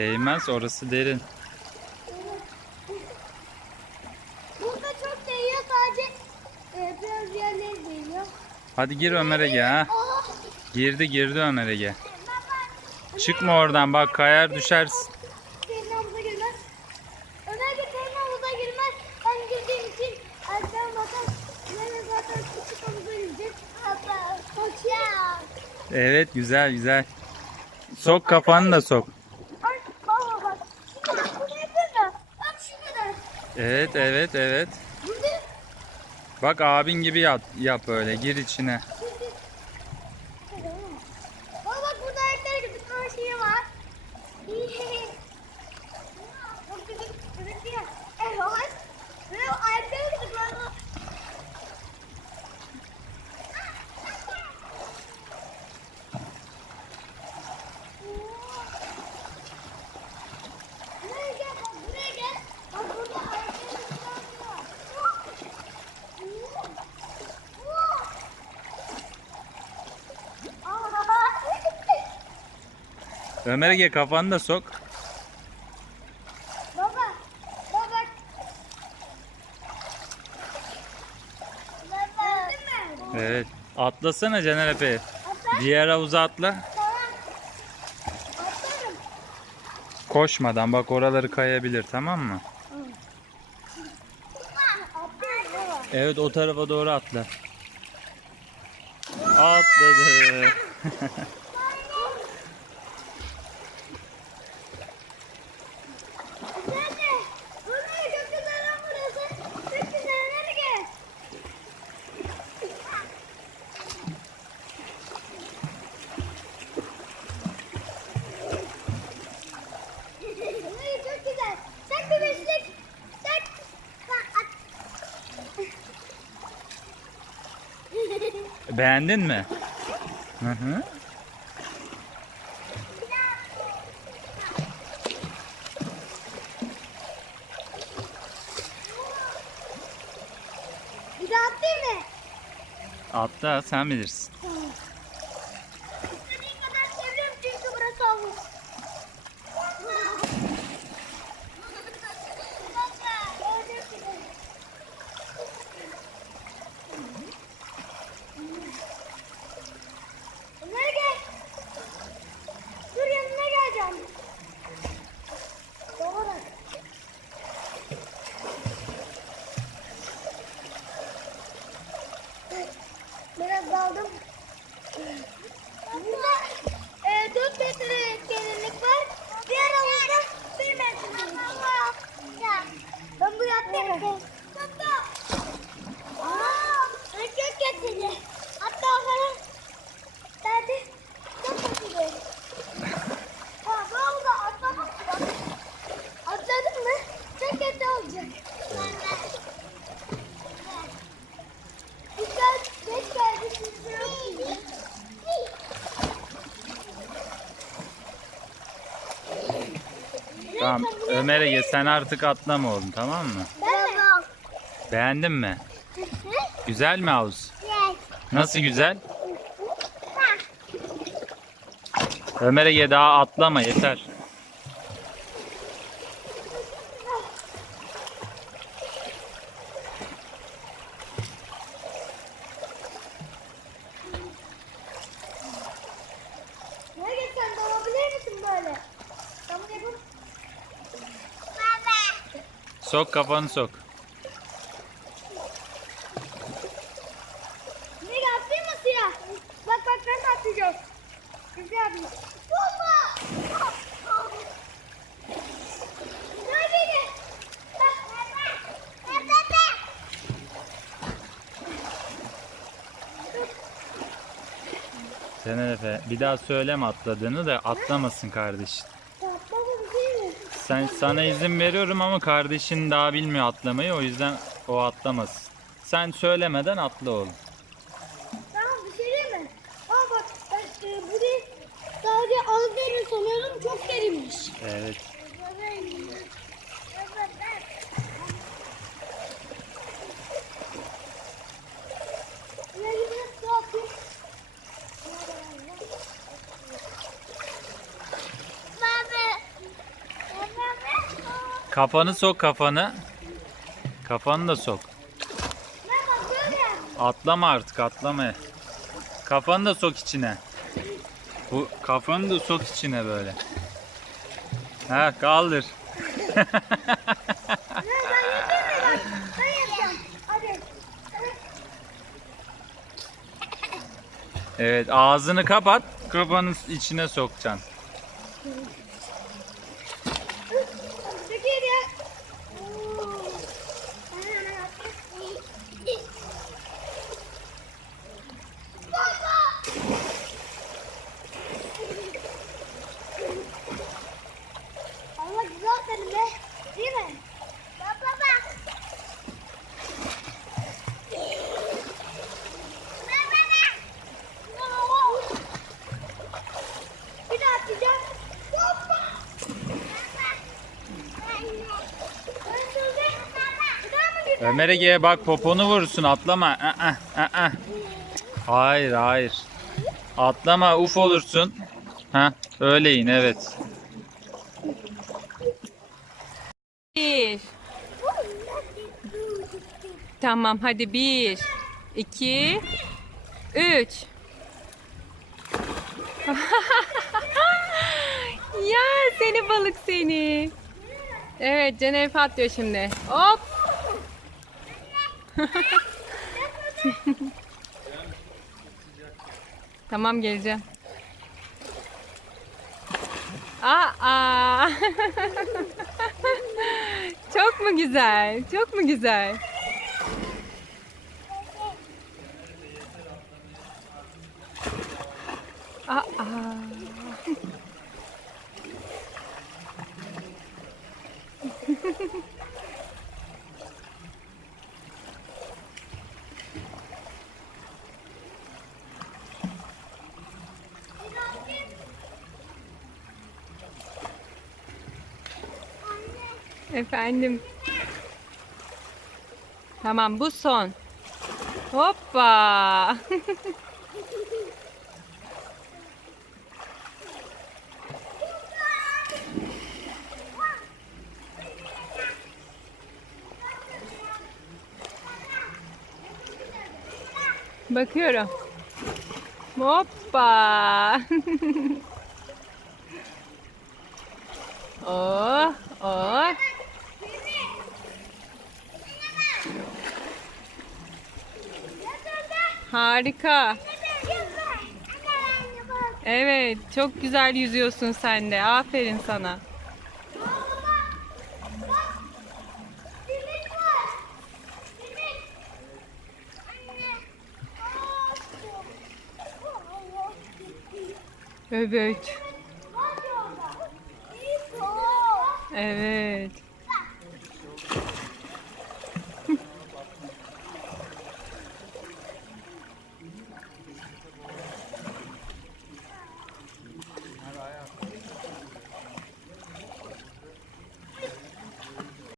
Değmez orası derin. Burada çok değiyor sadece e, biraz yerleri değiyor. Hadi gir Ömer Ege ha. Aa! Girdi girdi Ömer Ege. Çıkma oradan bak kayar düşersin. Evet güzel güzel. Sok kafanı da sok. Evet evet evet. Bak abin gibi yap, yap öyle gir içine. Baba bak burada ayakları gibi bir tane şey var. Çok güzel gözüküyor. Evet. Ve ayakları gibi böyle. Buraya gel bak buraya gel. Bak burada ayakları gibi var. Ömer Ege kafanı da sok. Baba, baba. Baba. Evet. Atlasana Caner. Atla. Diğer havuza atla. Tamam. Atlarım. Koşmadan bak oraları kayabilir tamam mı? Atlarım baba. Evet o tarafa doğru atla. Atladı. Nerede? Buraya çok güzel lan burası. Çok güzel. Nereye gel? Buraya çok güzel. Sen bir beşlik. Sen. Beğendin mi? Hı hı. Bir daha atlayayım mı? Atla sen bilirsin. Ben buraya atlayayım. Hatta. Aa, ben çok getirdi. Hatta falan. Derdi. Çok getirdi. Ha, bu havuza atlamak bak. Atladın mı? Çok kötü olacak. Dikkat, geç geldi sizi. Tamam Ömer Ege sen artık atlama oğlum tamam mı? Beğendin mi? Güzel mi havuz? Nasıl güzel? Ömer Ege daha atlama yeter. Nereye sen dalabilir misin böyle? Tamam yapın. Baba. Sok kafanı sok. Nereye atlayayım mı suya? Bak bak ben de atlayacağım. Güzel abi. Baba. Caner Efe bir daha söyleme atladığını da atlamasın kardeşin. Sen sana izin veriyorum ama kardeşin daha bilmiyor atlamayı o yüzden o atlamasın. Sen söylemeden atla oğlum. Tamam bir şey değil mi? Aa bak ben e, burayı sadece az derin sanıyordum çok derinmiş. Evet. Kafanı sok kafanı. Kafanı da sok. Atlama artık atlama. Kafanı da sok içine. Bu kafanı da sok içine böyle. Ha kaldır. Evet ağzını kapat. Kafanı içine sokacaksın. Çekil ya. Oo. Baba. Allah güzel senin be. Değil mi? Baba bak. Bir daha atacağım. Baba. Ömer bak poponu vurursun atlama. Aa, aa. Hayır hayır. Atlama uf olursun. Ha öyle in evet. Bir. Tamam hadi bir, iki, üç. ya seni balık seni. Evet Caner atlıyor şimdi. Hop. tamam geleceğim. Aa. Çok mu güzel? Çok mu güzel? Aa. Efendim. Tamam bu son. Hoppa. Bakıyorum. Hoppa. oh, Harika. Evet, çok güzel yüzüyorsun sen de. Aferin sana. Evet. Evet.